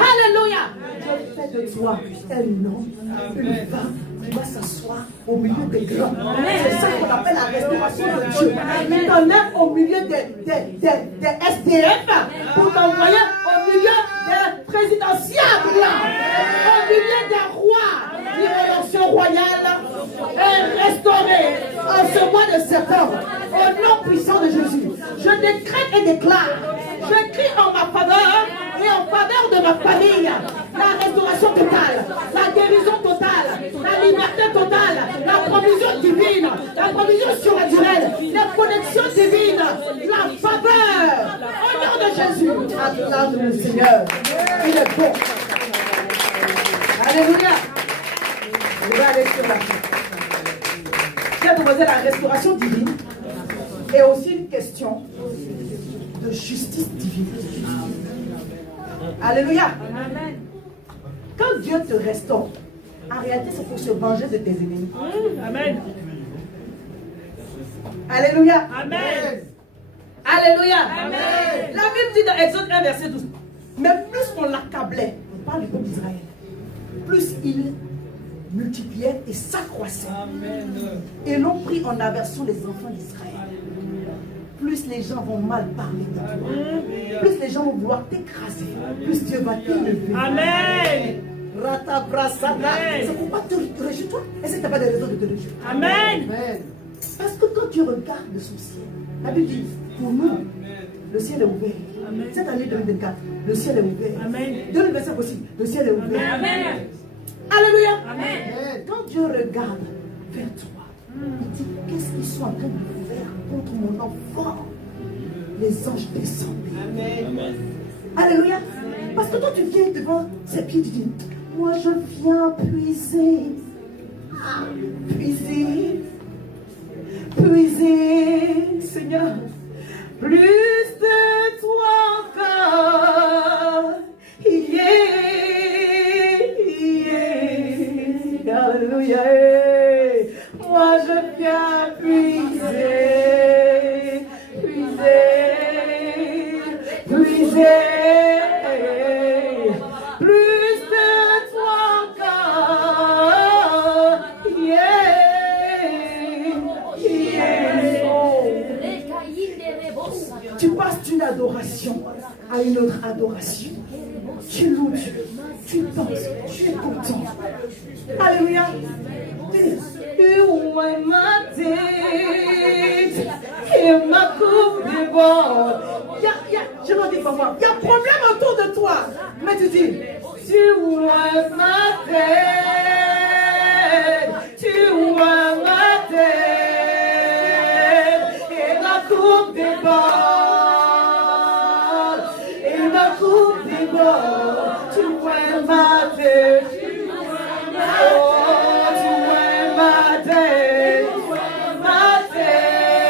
Alléluia. Je fais de toi un homme, une femme qui va s'asseoir au milieu des grands. C'est ça qu'on appelle la restauration de Dieu. Il t'enlève au milieu des SDF pour t'envoyer au milieu des présidentiables, au milieu des rois. L'irrélation royale est restaurée en ce mois de septembre. Au nom puissant de Jésus, je décrète et déclare, je crie en ma faveur et en faveur de ma famille la restauration totale, la guérison totale, la liberté totale, la provision divine, la provision surnaturelle, la connexion divine, la faveur. Au nom de Jésus, acclame le Seigneur. Il est bon. Alléluia. Je vais aller sur la Je vais proposer la restauration divine et aussi une question de justice divine. Alléluia. Amen. Quand Dieu te restaure, en réalité, c'est pour se venger de tes ennemis. Amen. Alléluia. Amen. Alléluia. Amen. La Bible dit dans Exode 1, verset 12. Mais plus on l'accablait, on parle du peuple d'Israël, plus il multipliait et s'accroissait. Et l'on prit en aversion les enfants d'Israël. Plus les gens vont mal parler de toi, plus les gens vont vouloir t'écraser, plus Dieu va t'élever. Amen. C'est pourquoi te réjouis-toi. Est-ce que tu n'as pas de raison de te réjouir? Amen. Parce que quand tu regardes son ciel, la Bible dit, pour nous, le ciel est ouvert. Amen. Cette année 2024, le ciel est ouvert. Amen. 2025 aussi, le ciel est ouvert. Amen. Alléluia. Amen. Quand Dieu regarde vers toi, il dit, qu'est-ce qu'ils sont en train de faire contre mon enfant? Les anges descendent. Amen. Alléluia. Parce que toi, tu viens devant ses pieds, tu dis, moi, je viens puiser. Ah, puiser. Puiser, Seigneur. Plus de toi encore. Yeah, yeah. Alléluia. Moi, je viens puiser. Puiser. Puiser. Plus de toi encore. Tu passes d'une adoration à une autre adoration. Tu loues Dieu, tu danses, tu es content. Alléluia. Tu es ma tête et ma coupe de bord. Je ne dis pas moi. Il y a un problème autour de toi. Mais tu dis, tu es ma tête. Tu es ma tête et ma coupe de bord. Et ma coupe de bord. Tu es ma tête. Oh, tu es ma tête. Ma tête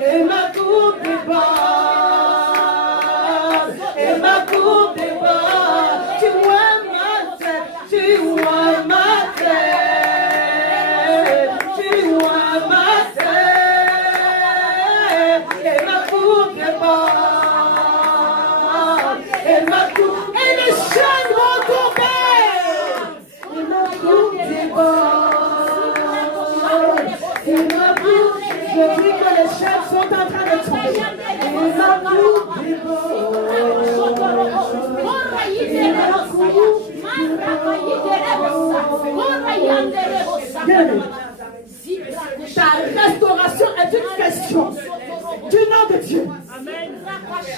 et ma coupe de bord. Et ma coupe de bord. Tu es ma tête. Tu es ma tête. Tu es ma tête. Et ma coupe de bord. Et ma coupe. Et les chaînes vont tomber. Et ma coupe de bord. Et ma coupe. Je dis que les chaînes sont en train de tomber. Et ma coupe de bord. Ta restauration est une question du nom de Dieu. Amen.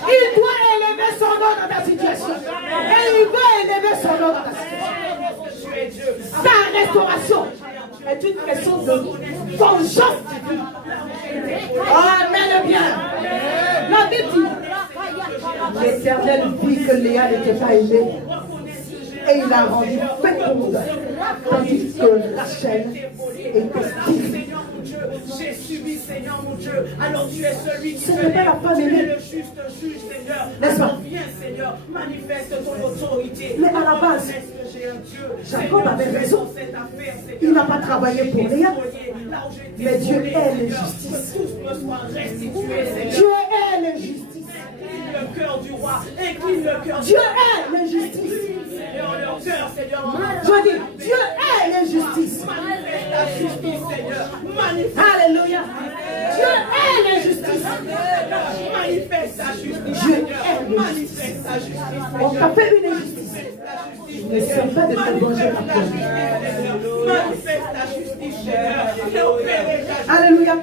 Il doit élever son nom dans ta situation. Et il va élever son nom dans ta situation. Ta restauration est une question de vengeance divine. Amen bien. La Bible dit, l'Éternel vit que Léa n'était pas aimée. Et il a rendu féconde, tandis que Rachel était stérile. j'ai subi, Seigneur mon Dieu. Alors tu es celui qui Ce n'est pas la femme tu es aimée. le juste juge, Seigneur. N'est-ce pas? Alors viens, Seigneur, manifeste ton autorité. Mais à la base, est-ce que j'ai un Dieu, Jacob avait Seigneur, raison. dans cette affaire, Seigneur. Il n'a pas travaillé pour rien. Là où j'ai été Mais Dieu volé, aime Seigneur, l'injustice. que tous me soient restitués, Seigneur. Dieu est l'injustice. Incline le cœur du roi, incline le cœur Dieu est l'injustice. Seigneur, leur cœur, Seigneur. Je dis, Dieu est l'injustice. Manifeste ta justice, Seigneur. Manifeste. Alléluia. Dieu est l'injustice. Manifeste ta justice, Dieu Seigneur. est Manifeste ta justice, On Seigneur. t'a fait une injustice. N'essaie pas de te venger par toi. Manifeste ta justice, Seigneur. Et opère ta justice. Alléluia.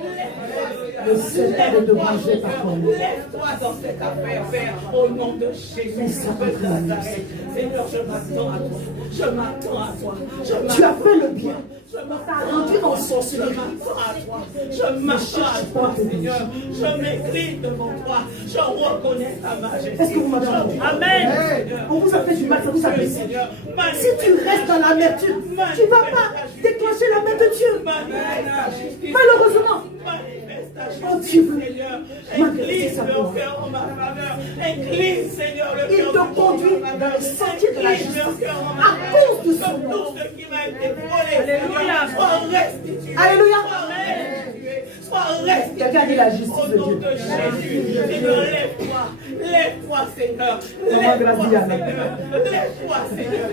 Ne sais pas de te venger par toi. Lève-toi dans cette affaire, Père, au nom de Jésus de Nazareth. Seigneur, je m'attends à toi. Je m'attends à toi. Tu as fait le bien. Je m'attends T'as rendu en sorcellerie. à toi. Je m'attends à toi, Seigneur. Je m'incline devant toi. Je reconnais ta majesté. Est-ce que vous m'avez entendu? Amen. On vous a fait du mal, ça vous a blessé. Seigneur, Si tu restes dans l'amertume, tu ne vas pas déclencher la main de Dieu. manifeste ta justice. Malheureusement, Manifeste ta Oh, justice, tu veux Seigneur. manifester Incline sa le gloire. cœur en ma faveur. Incline, Seigneur, le il cœur te en ma conduit faveur. dans les sentiers de la Incline justice. le cœur en ma À faveur. cause de son Comme nom. tout ce qui m'a été volé, Seigneur, sois restitué. Alléluia. Sois restitué. Sois restitué. Quelqu'un dit la justice Au de nom Dieu. de Jésus. Seigneur, lève-toi. Lève-toi, Seigneur. Maman Lève-toi, Gracia. Seigneur. Lève-toi, Seigneur.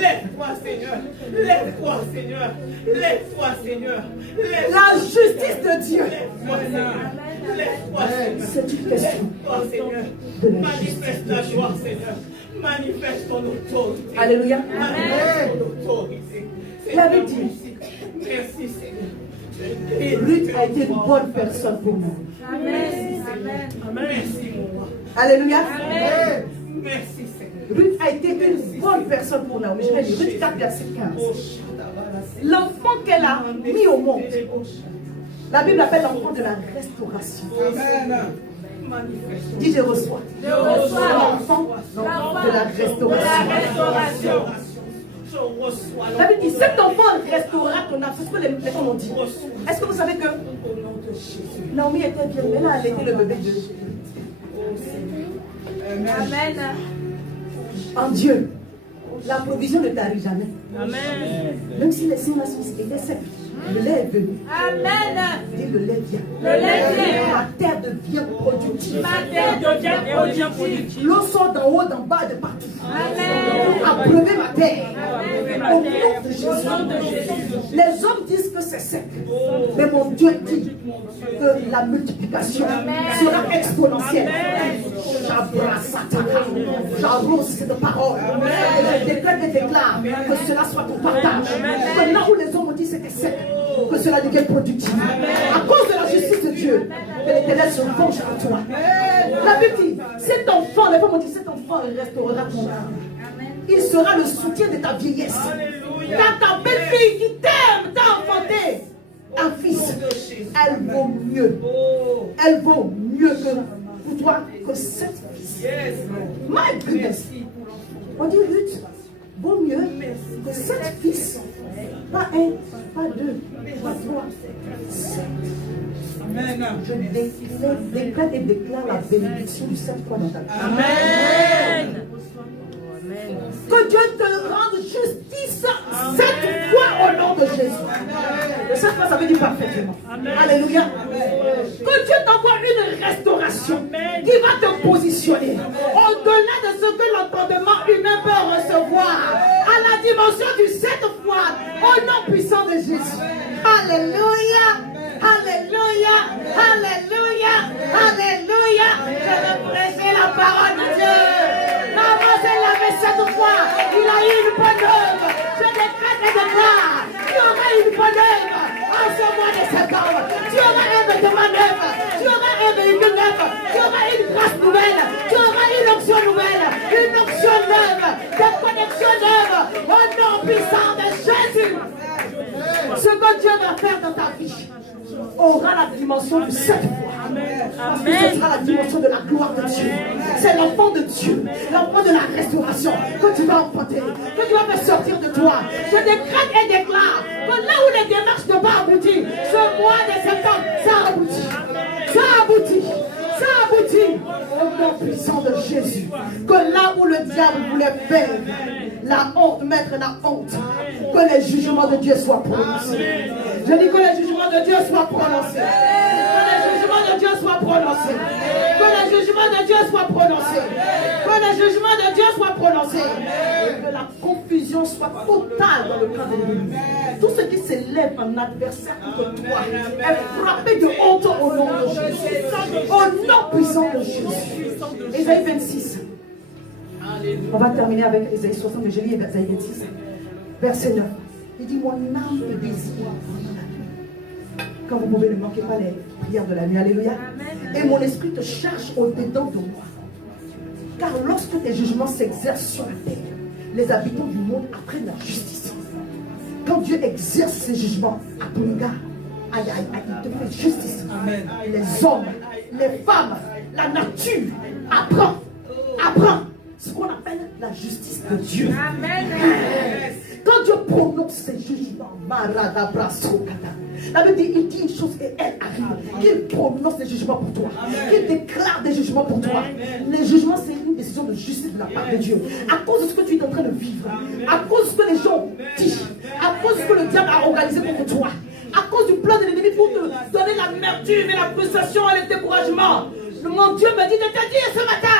Lève-toi, Seigneur. Lève-toi, Seigneur. Lève-toi, Seigneur. Lève-toi, La justice de Dieu, Lève-toi, Seigneur. Lève-toi, Seigneur. c'est une question Lève-toi, Seigneur. de la Manifeste justice ta de Dieu. gloire, Seigneur. Manifeste ton autorité. Alléluia. Manifeste ton autorité. La Bible dit, Merci, Seigneur. Ruth a été une bonne personne pour nous. Amen. Amen. Merci, mon roi. Alléluia. Merci, Seigneur. Ruth a été une bonne personne pour nous. Je vais lire Ruth 4, verset 15. L'enfant qu'elle a mis au monde, la Bible appelle l'enfant de la restauration. Manifeste. Dis je reçois. Je reçois L'enfant de la restauration. Je reçois La Bible dit, cet enfant restaurera ton âme. C'est ce que les femmes ont dit. Est-ce que vous savez que au nom de Jésus. Naomi était bien, mais là, elle était le bébé de Amen. en Dieu. La provision ne t'arrive jamais. Amen. Même si les signes étaient secs, le lait est venu. Amen. Dis le lait vient. Le lait vient. La terre devient productive. Ma terre devient productive. L'eau sort d'en haut, d'en bas, de partout. Amen. Apprenez ma terre. Ma Au terre. nom de Jésus. Les hommes disent que c'est sec. Mais mon Dieu dit que la multiplication sera exponentielle. J'arrose cette parole. Et je décrète et déclare que cela soit ton partage. Que là où les hommes ont dit c'était sec, que cela devienne productif. À cause de la justice de Dieu, que l'Éternel se venge à toi. La Bible dit, cet enfant, les femmes ont dit, cet enfant restaurera ton âme. Il sera le soutien de ta vieillesse. Quand ta belle-fille qui t'aime t'a enfanté un fils, elle vaut mieux. Elle vaut mieux que pour toi que 7 fils. My goodness. On dit Ruth, vaut mieux que 7 fils. Pas 1, pas 2, pas 3, 7. Je déclare et déclare la bénédiction du 7 fois dans ta vie. Amen. Que Dieu te rende justice 7 fois au nom de Jésus. Le 7 fois, ça veut dire parfaitement. Alléluia. Que Dieu t'envoie une restauration qui va te positionner au-delà de ce que l'entendement humain peut recevoir, à la dimension du 7 fois, au nom puissant de Jésus. Alléluia. Alléluia. Alléluia. Alléluia. Je vais prêcher la parole de Dieu. Maman s'est lavée 7 fois. Il a eu une bonne œuvre. Je décrète et déclare. Tu auras une bonne œuvre en ce mois de septembre. Tu auras un vêtement neuf. Tu auras un véhicule neuf. Tu auras une grâce nouvelle. Tu auras une onction nouvelle. Une onction neuve. Des connexions neuves. Au nom puissant de Jésus. Ce que Dieu va faire dans ta vie aura la dimension du 7 fois. Parce que ce sera la dimension de la gloire de Dieu. C'est l'enfant de Dieu, l'enfant de la restauration que tu vas emporter, que tu vas faire sortir de toi. Je décrète et déclare que là où les démarches n'ont pas abouti, ce mois de septembre, ça aboutit. Ça aboutit. Ça aboutit au nom puissant de Jésus. Que là où le diable voulait faire la honte, mettre la honte, que les jugements de Dieu soient prononcés. Je dis que les jugements de Dieu soient prononcés. Que les jugements de Dieu soient prononcés. Que les jugements de Dieu soient prononcés. Que les jugements de Dieu soient prononcés. Et que la confusion soit totale dans le camp de l'ennemi. Tout ce qui s'élève en adversaire contre toi est frappé de honte au nom de Jésus. Au nom puissant de Jésus. Ésaïe 26. On va terminer avec Ésaïe 60, mais je lis Ésaïe 26. Verset 9. Il dit, mon âme te désire. Quand vous pouvez, ne manquez pas les prières de la nuit. Alléluia. Et mon esprit te cherche au-dedans de moi. Car lorsque tes jugements s'exercent sur la terre, les habitants du monde apprennent la justice. Quand Dieu exerce ses jugements à ton égard, il te fait justice. Amen. Les hommes, les femmes, la nature apprend ce qu'on appelle la justice de Dieu. Amen. Quand Dieu prononce ses jugements, la Bible dit, il dit une chose et elle arrive. Qu'il prononce des jugements pour toi. Qu'il déclare des jugements pour toi. Les jugements, c'est une décision de justice de la part de Dieu. À cause de ce que tu es en train de vivre, à cause de ce que les gens disent, à cause de ce que le diable a organisé contre toi, à cause du plan de l'ennemi pour te donner l'amertume et la frustration et le découragement. Mon Dieu me dit de te dire ce matin,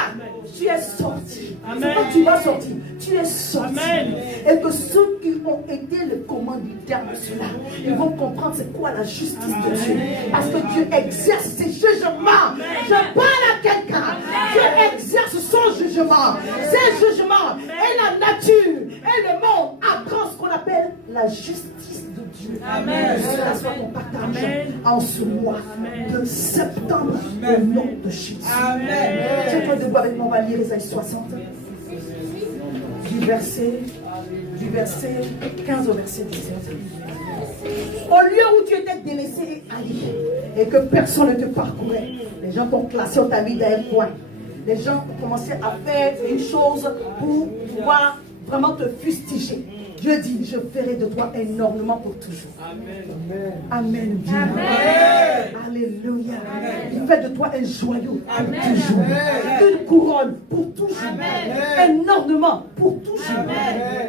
tu es sorti. C'est pas tu vas sortir, tu es sorti. Amen. Et que ceux qui ont été le commanditaire de cela, ils vont comprendre c'est quoi la justice de Dieu. Parce que Dieu exerce ses jugements. Je parle à quelqu'un. Dieu exerce son jugement. Ses jugements et la nature et le monde apprend ce qu'on appelle la justice de Dieu. Amen. Que cela soit ton partage en ce mois de septembre au nom de Jésus. Amen. Tiens-toi debout avec moi, on va lire Ésaïe 60. Du verset 15 au verset 17. Au lieu où tu étais délaissé et haï, et que personne ne te parcourait, les gens t'ont classé, on t'a mis dans un coin. Les gens ont commencé à faire une chose pour pouvoir vraiment te fustiger. Dieu dit, je ferai de toi un ornement pour toujours. Amen. Amen. Amen. Alléluia. Il fait de toi un joyau pour toujours. Une couronne pour toujours. Un ornement pour toujours.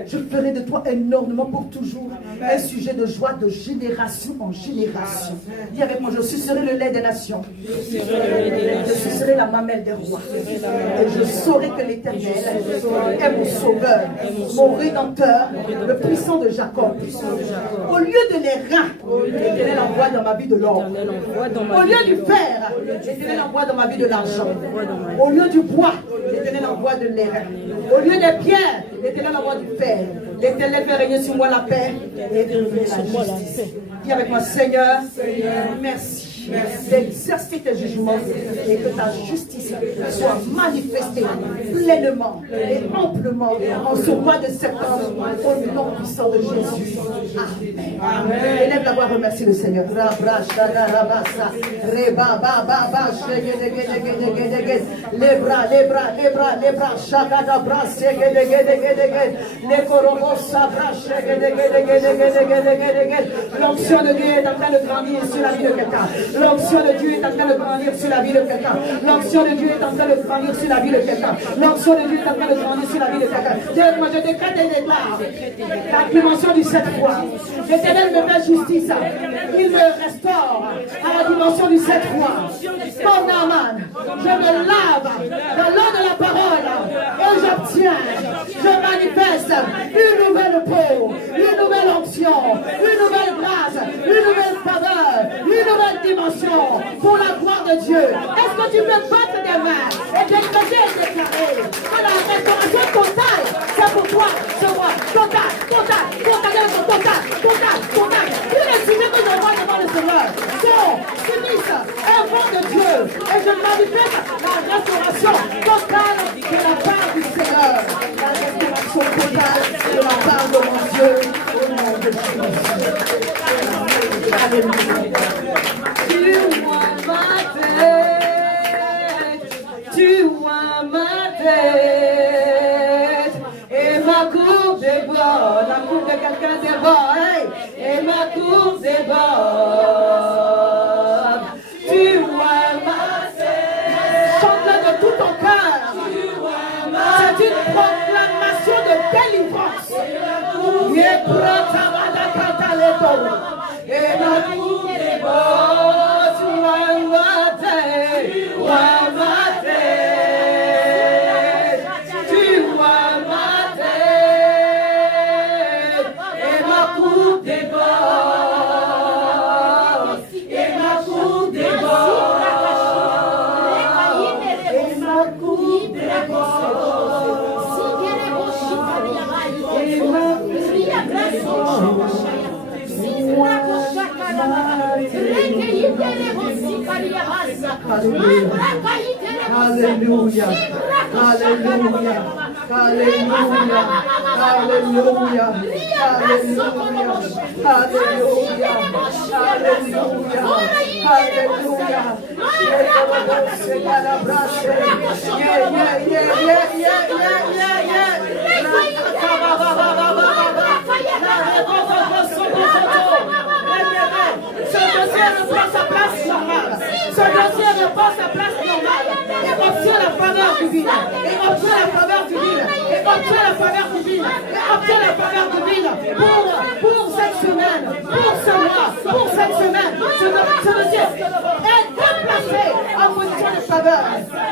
Je ferai de toi un ornement pour toujours. Un sujet de joie de génération en génération. Dis avec moi, je sucerai le lait des nations. Je sucerai la mamelle des rois. Et je saurai que l'Éternel est mon sauveur, mon rédempteur, le puissant de Jacob. Au lieu de les reins, l'Éternel envoie dans ma vie de l'or. Au lieu du fer, l'Éternel envoie dans ma vie de l'argent. Au lieu du bois, l'Éternel envoie de l'airain. Au lieu des pierres, l'Éternel envoie du fer. L'Éternel fait régner sur moi la paix et la justice. Dis avec moi, Seigneur, merci d'exercer tes jugements et que ta justice soit manifestée pleinement et amplement en ce mois de septembre au nom puissant de Jésus. Amen. Élève la voix, remercie le Seigneur. L'onction de Dieu est en train de grandir sur la vie de quelqu'un. L'onction de Dieu est en train de grandir sur la vie de quelqu'un. L'onction de Dieu est en train de grandir sur la vie de quelqu'un. L'onction de Dieu est en train de grandir sur la vie de quelqu'un. Moi, je décrète et déclare la dimension du 7 fois. L'Éternel me fait justice. Il me restaure à la dimension du 7 fois. Comme Naaman, je me lave dans l'eau de la parole et j'obtiens, je manifeste une nouvelle peau, une nouvelle onction, une nouvelle grâce, une nouvelle faveur, une nouvelle dimension pour la gloire de Dieu. Est-ce que tu peux battre des mains et décréter et déclarer que la restauration totale, c'est pour toi ce mois? Total. Tous les sujets que je vois devant le Seigneur sont subissent un vent de Dieu et je manifeste la restauration totale de la part du Seigneur. La restauration totale de la part de mon Dieu au nom de Jésus. Alléluia. Tu m'as battu. cour des bords. Tu vois ma terre. Chante-le de tout ton cœur. C'est une proclamation de délivrance. Et la cour des bords, tu vois ma terre. Tu vois ma terre. Tu vois ma terre. Et ma cour des bords. Et ma cour des bords. Et ma cour des Alléluia, alléluia, alléluia, alléluia, alléluia, ce dossier reprend sa place normale. Et obtient la faveur divine. Et obtient la faveur divine. Et obtient la faveur divine. Et obtient la faveur divine. Pour cette semaine. Pour ce mois. Pour cette semaine. Ce dossier est déplacé en position de faveur.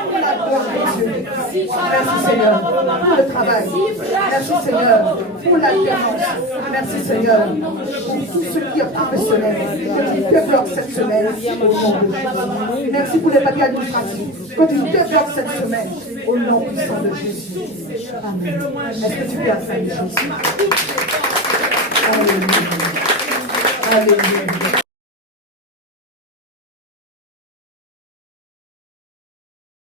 Pour la gloire de Dieu. Merci Seigneur pour le travail. Merci Seigneur pour l'alternance. Merci Seigneur pour tout ce qui est professionnel. Que tu développes cette semaine au nom de Jésus. Merci pour les papiers administratifs. Que tu développes cette semaine au nom puissant de Jésus. Amen. Est-ce que tu peux acclamer Jésus? Alléluia. Alléluia.